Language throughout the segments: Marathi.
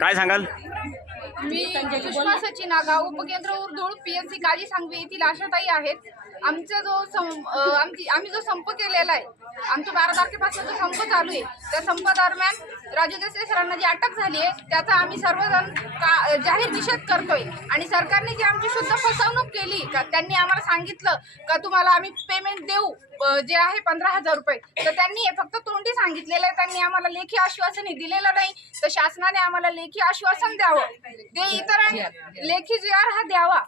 काय सांगाल? मी सुषमा सचिन नागाव उपकेंद्र उर्दूळ पीएमसी काजी सांगवी येथील आशाताई आहेत. आमचा जो सं आमची आम्ही जो संप केलेला आहे आमच्या बारा तारखेपासून जो संप चालू आहे त्या संप दरम्यान राजू देसाई सरांना जी अटक झाली आहे त्याचा आम्ही सर्वजण का जाहीर निषेध करतोय. आणि सरकारने जी आमची शुद्ध फसवणूक केली का त्यांनी आम्हाला सांगितलं का तुम्हाला आम्ही पेमेंट देऊ जे आहे पंधरा हजार रुपये तर त्यांनी फक्त तोंडी सांगितलेलं आहे. त्यांनी आम्हाला लेखी आश्वासनही दिलेलं नाही तर शासनाने आम्हाला लेखी आश्वासन द्यावं. ते इतर लेखी जी आर हा द्यावा.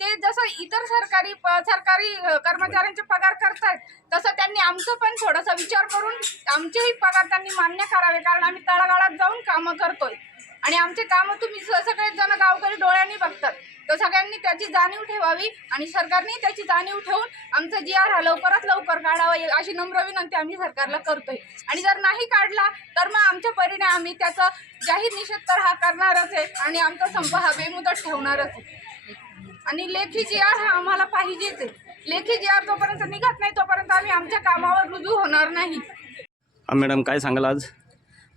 ते जसं इतर सरकारी प- सरकारी कर्मचाऱ्यांचे पगार करतात तसं त्यांनी आमचं पण थोडासा विचार करून आमचेही पगार त्यांनी मान्य करावे कारण आम्ही तळागाळात जाऊन कामं करतोय. आणि आमचे कामं तुम्ही स- सगळेच जण गावकरी डोळ्यांनी बघतात. तर सगळ्यांनी त्याची जाणीव ठेवावी आणि सरकारने त्याची जाणीव ठेवून आमचं जी आर हा लवकरात लवकर काढावा अशी नम्र विनंती आम्ही सरकारला करतोय. आणि जर नाही काढला तर मग आमच्या परीने आम्ही त्याचा जाहीर निषेध तर हा करणारच आहे आणि आमचा संप हा बेमुदत ठेवणारच आहे. आणि लेखी जी आर हा आम्हाला पाहिजेच आहे. लेखी जी आर जोपर्यंत निघत नाही तोपर्यंत आम्ही आमच्या कामावर रुजू होणार नाही. मॅडम काय सांगाल आज?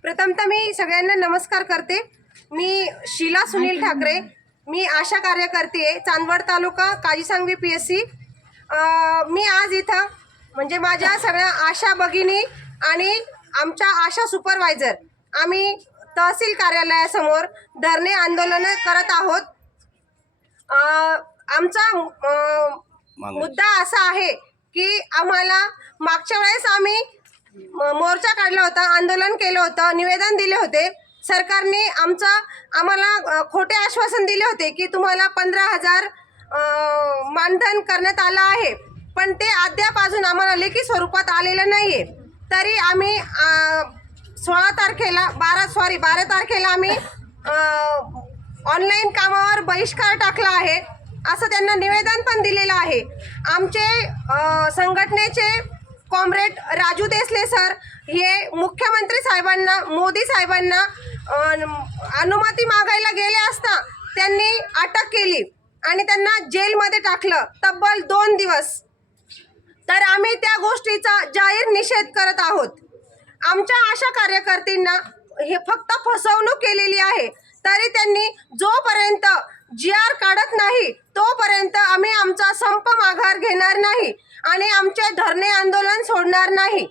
प्रथमतः मी सगळ्यांना नमस्कार करते. मी शीला सुनील ठाकरे. मी आशा कार्यकर्ती आहे Chandwad taluka Kajisangvi P S C मी आज इथं म्हणजे माझ्या सगळ्या आशा भगिनी आणि आमच्या आशा सुपरवायझर आम्ही तहसील कार्यालयासमोर धरणे आंदोलन करत आहोत. आमचा. मुद्दा असा आहे की आम्हाला मागच्या वेळेस आम्ही मोर्चा काढला होता आंदोलन केलं होतं निवेदन दिले होते. सरकारने आमचा आम्हाला खोटे आश्वासन दिले होते की तुम्हाला पंधरा हजार मानधन करण्यात आलं आहे. पण ते अद्याप अजून आम्हाला लेखी स्वरूपात आलेलं नाही आहे तरी आम्ही सोळा तारखेला बारा सॉरी बारा तारखेला आम्ही ऑनलाईन कामावर बहिष्कार टाकला आहे असं त्यांना निवेदन पण दिलेलं आहे. आमचे संघटनेचे कॉम्रेड राजू देसले सर हे मुख्यमंत्री साहेबांना मोदी साहेबांना अनुमती मागायला गेले असता त्यांनी अटक केली आणि त्यांना जेलमध्ये टाकलं तब्बल दोन दिवस. तर आम्ही त्या गोष्टीचा जाहीर निषेध करत आहोत. आमच्या आशा कार्यकर्त्यांना हे फक्त फसवणूक केलेली आहे. तरी त्यांनी जोपर्यंत जी आर काढत नाही तोपर्यंत आम्ही आमचा संप माघार घेणार नाही आणि आमचे धरणे आंदोलन सोडणार नाही.